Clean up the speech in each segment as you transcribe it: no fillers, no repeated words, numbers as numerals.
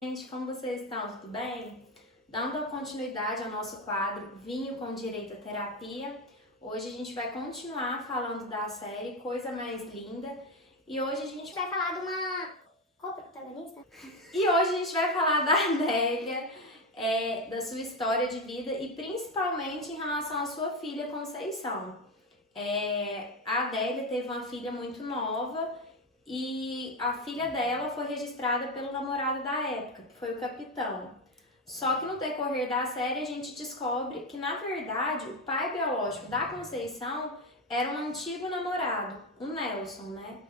Gente, como vocês estão? Tudo bem? Dando continuidade ao nosso quadro Vinho com Direito à Terapia, hoje a gente vai continuar falando da série Coisa Mais Linda e hoje a gente vai falar de uma co-protagonista. E hoje a gente vai falar da Adélia, da sua história de vida e principalmente em relação à sua filha Conceição. A Adélia teve uma filha muito nova e a filha dela foi registrada pelo namorado da época, que foi o capitão. Só que no decorrer da série a gente descobre que, na verdade, o pai biológico da Conceição era um antigo namorado, o Nelson, né?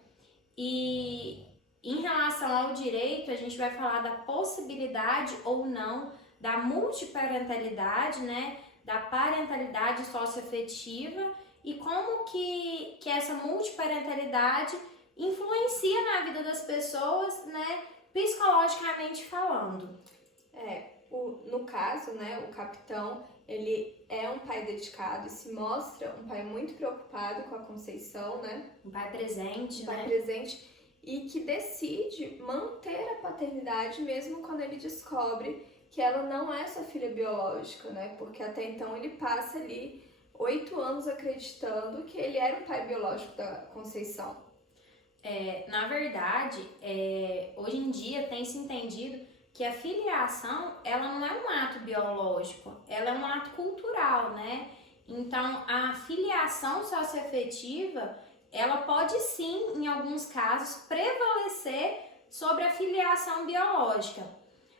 E em relação ao direito, a gente vai falar da possibilidade ou não da multiparentalidade, né? Da parentalidade socioafetiva e como que essa multiparentalidade influencia na vida das pessoas, né, psicologicamente falando. No caso, né, o capitão, ele é um pai dedicado e se mostra um pai muito preocupado com a Conceição, né? Um pai presente, um pai né? presente e que decide manter a paternidade mesmo quando ele descobre que ela não é sua filha biológica, né? Porque até então ele passa ali 8 anos acreditando que ele era o pai biológico da Conceição. Na verdade, hoje em dia tem se entendido que a filiação, ela não é um ato biológico, ela é um ato cultural, né? Então, a filiação socioafetiva, ela pode sim, em alguns casos, prevalecer sobre a filiação biológica.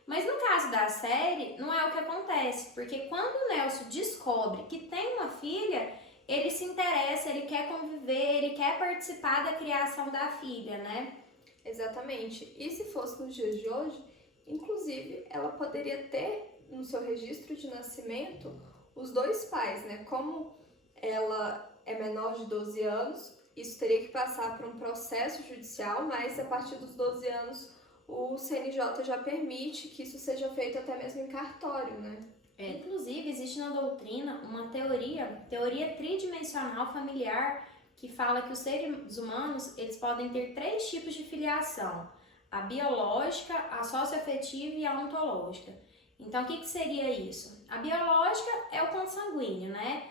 Mas no caso da série, não é o que acontece, porque quando o Nelson descobre que tem uma filha, ele se interessa, ele quer conviver, ele quer participar da criação da filha, né? Exatamente. E se fosse nos dias de hoje, inclusive, ela poderia ter no seu registro de nascimento os dois pais, né? Como ela é menor de 12 anos, isso teria que passar por um processo judicial, mas a partir dos 12 anos o CNJ já permite que isso seja feito até mesmo em cartório, né? Inclusive, existe na doutrina uma teoria tridimensional familiar, que fala que os seres humanos eles podem ter 3 tipos de filiação: a biológica, a socioafetiva e a ontológica. Então, o que seria isso? A biológica é o consanguíneo, né?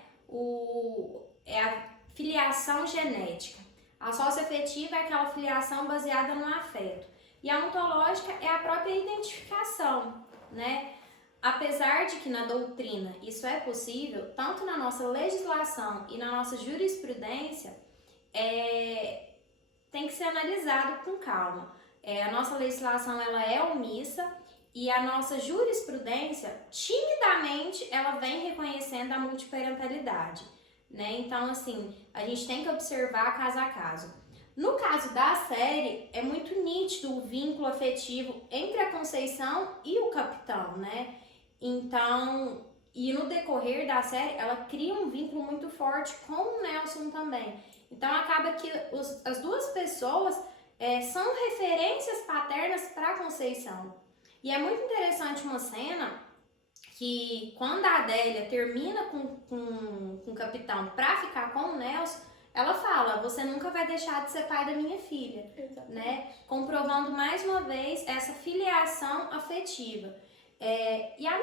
É a filiação genética. A socioafetiva é aquela filiação baseada no afeto. E a ontológica é a própria identificação, né? Apesar de que na doutrina isso é possível, tanto na nossa legislação e na nossa jurisprudência, tem que ser analisado com calma. A nossa legislação ela é omissa e a nossa jurisprudência, timidamente, ela vem reconhecendo a multiparentalidade, né? Então, assim, a gente tem que observar caso a caso. No caso da série, é muito nítido o vínculo afetivo entre a Conceição e o capitão, né? Então, e no decorrer da série, ela cria um vínculo muito forte com o Nelson também. Então, acaba que as duas pessoas são referências paternas para a Conceição. E é muito interessante uma cena que, quando a Adélia termina com o capitão para ficar com o Nelson, ela fala: você nunca vai deixar de ser pai da minha filha. Exatamente. Né? Comprovando mais uma vez essa filiação afetiva. E a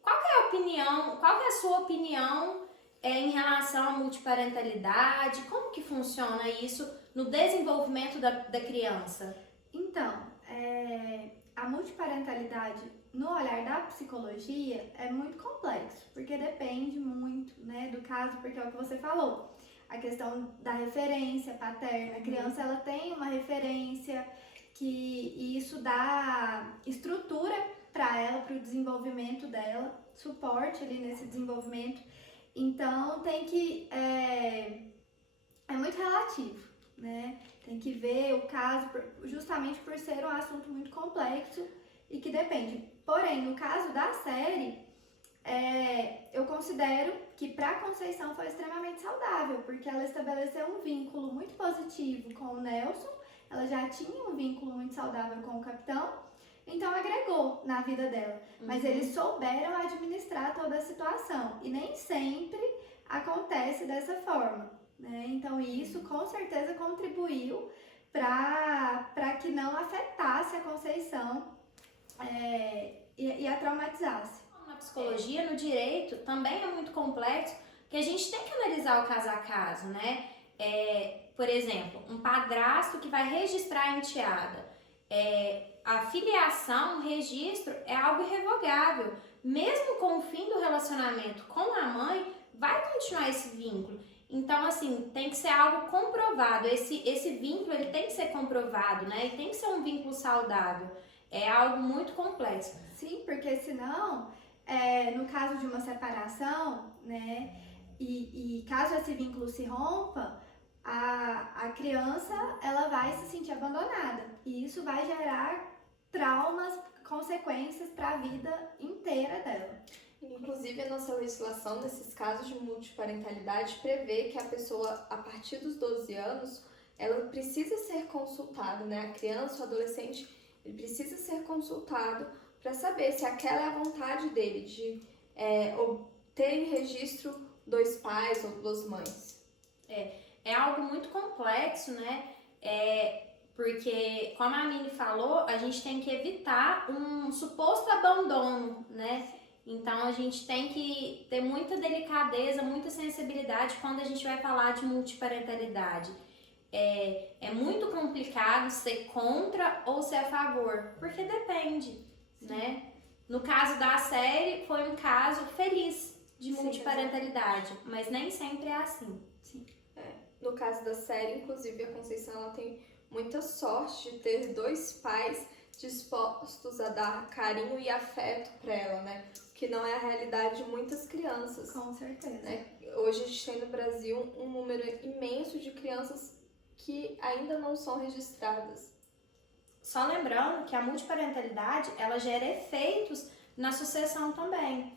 qual que é a sua opinião em relação à multiparentalidade? Como que funciona isso no desenvolvimento da criança? Então, a multiparentalidade no olhar da psicologia é muito complexo, porque depende muito, né, do caso, porque é o que você falou, a questão da referência paterna. A criança ela tem uma referência e isso dá estrutura para ela, para o desenvolvimento dela, suporte ali nesse desenvolvimento. Então tem que é muito relativo, né? Tem que ver o caso, justamente por ser um assunto muito complexo e que depende. Porém, no caso da série, eu considero que para a Conceição foi extremamente saudável, porque ela estabeleceu um vínculo muito positivo com o Nelson, ela já tinha um vínculo muito saudável com o capitão, então agregou na vida dela. Mas eles souberam administrar toda a situação e nem sempre acontece dessa forma, né? Então isso com certeza contribuiu para que não afetasse a Conceição ia traumatizar-se. Na psicologia, no direito, também é muito complexo, que a gente tem que analisar o caso a caso, né? Por exemplo, um padrasto que vai registrar a enteada. A filiação, o registro é algo irrevogável. Mesmo com o fim do relacionamento com a mãe, vai continuar esse vínculo. Então, assim, tem que ser algo comprovado. Esse vínculo, ele tem que ser comprovado, né? E tem que ser um vínculo saudável. É algo muito complexo. Sim, porque senão, no caso de uma separação, né? E caso esse vínculo se rompa, a criança, ela vai se sentir abandonada. E isso vai gerar traumas, consequências para a vida inteira dela. Inclusive, a nossa legislação, nesses casos de multiparentalidade, prevê que a pessoa, a partir dos 12 anos, ela precisa ser consultada, né? A criança, o adolescente, ele precisa ser consultado para saber se aquela é a vontade dele de ter em registro 2 pais ou 2 mães. É algo muito complexo, né? Porque, como a Mini falou, a gente tem que evitar um suposto abandono, né? Então, a gente tem que ter muita delicadeza, muita sensibilidade quando a gente vai falar de multiparentalidade. É muito complicado ser contra ou ser a favor, porque depende, né? No caso da série, foi um caso feliz de multiparentalidade, mas nem sempre é assim. No caso da série, inclusive, a Conceição ela tem muita sorte de ter 2 pais dispostos a dar carinho e afeto para ela, né? Que não é a realidade de muitas crianças. Com certeza. Né? Hoje a gente tem no Brasil um número imenso de crianças que ainda não são registradas. Só lembrando que a multiparentalidade, ela gera efeitos na sucessão também.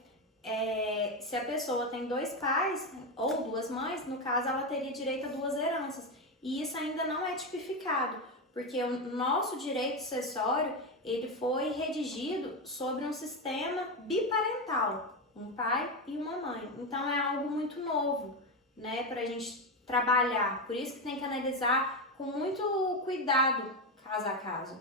Se a pessoa tem 2 pais ou 2 mães, no caso ela teria direito a 2 heranças. E isso ainda não é tipificado, porque o nosso direito sucessório, ele foi redigido sobre um sistema biparental, um pai e uma mãe. Então é algo muito novo, né, pra gente trabalhar. Por isso que tem que analisar com muito cuidado, caso a caso.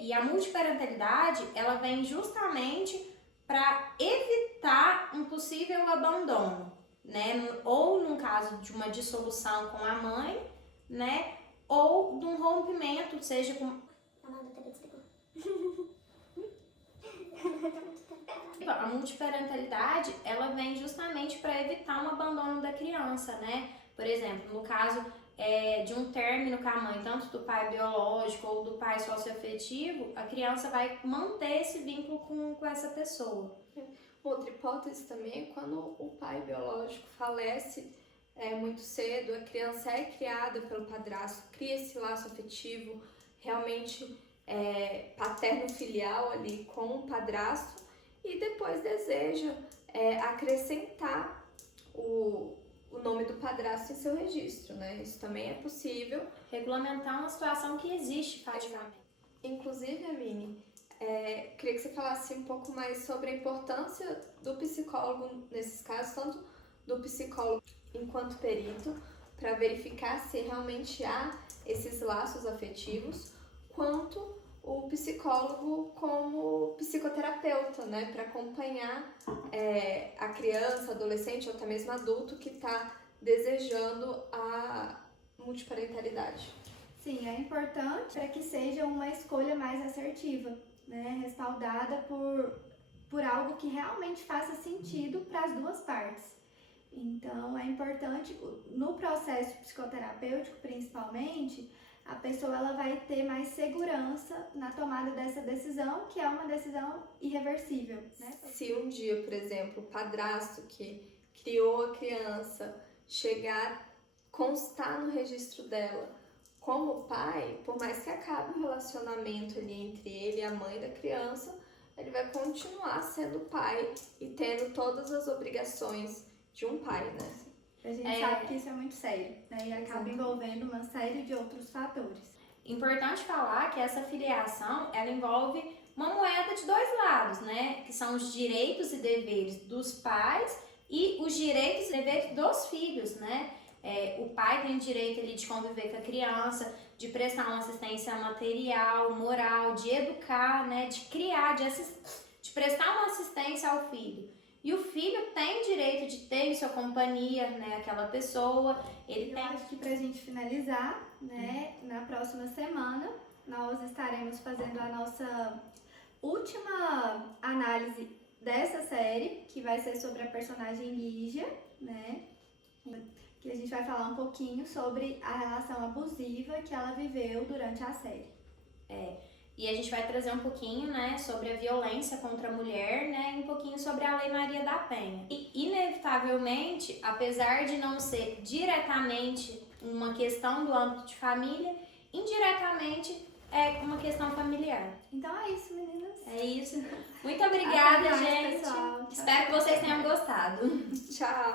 E a multiparentalidade, ela vem justamente para evitar um possível abandono, né? Ou no caso de uma dissolução com a mãe, né? Ou de um rompimento, seja com... A multiparentalidade, ela vem justamente para evitar um abandono da criança, né? Por exemplo, no caso de um término com a mãe, tanto do pai biológico ou do pai socioafetivo, a criança vai manter esse vínculo com essa pessoa. Outra hipótese também é quando o pai biológico falece muito cedo, a criança é criada pelo padrasto, cria esse laço afetivo realmente paterno-filial ali com o padrasto e depois deseja acrescentar o nome do padrasto em seu registro, né? Isso também é possível. Regulamentar uma situação que existe praticamente. Inclusive, Amine, queria que você falasse um pouco mais sobre a importância do psicólogo nesses casos, tanto do psicólogo enquanto perito, para verificar se realmente há esses laços afetivos, quanto o psicólogo como psicoterapeuta, né, para acompanhar a criança, adolescente ou até mesmo adulto que está desejando a multiparentalidade. Sim, é importante para que seja uma escolha mais assertiva, né, respaldada por algo que realmente faça sentido para as 2 partes. Então, é importante, no processo psicoterapêutico principalmente, a pessoa ela vai ter mais segurança na tomada dessa decisão, que é uma decisão irreversível, né? Se um dia, por exemplo, o padrasto que criou a criança chegar a constar no registro dela como pai, por mais que acabe o relacionamento ali entre ele e a mãe da criança, ele vai continuar sendo pai e tendo todas as obrigações de um pai, né? A gente sabe que isso é muito sério, né? E acaba envolvendo uma série de outros fatores. Importante falar que essa filiação, ela envolve uma moeda de 2 lados, né? Que são os direitos e deveres dos pais e os direitos e deveres dos filhos, né? O pai tem direito ali de conviver com a criança, de prestar uma assistência material, moral, de educar, né, de criar, de prestar uma assistência ao filho. E o filho tem direito de ter em sua companhia, né, aquela pessoa. Ele Eu tem. acho que pra gente finalizar, né, na próxima semana, nós estaremos fazendo a nossa última análise dessa série, que vai ser sobre a personagem Lígia, né, que a gente vai falar um pouquinho sobre a relação abusiva que ela viveu durante a série. E a gente vai trazer um pouquinho, né, sobre a violência contra a mulher, né, e um pouquinho sobre a Lei Maria da Penha. E, inevitavelmente, apesar de não ser diretamente uma questão do âmbito de família, indiretamente é uma questão familiar. Então é isso, meninas. É isso. Muito obrigada, Até mais, gente. pessoal. Tchau, Espero que vocês tenham gostado. Tchau!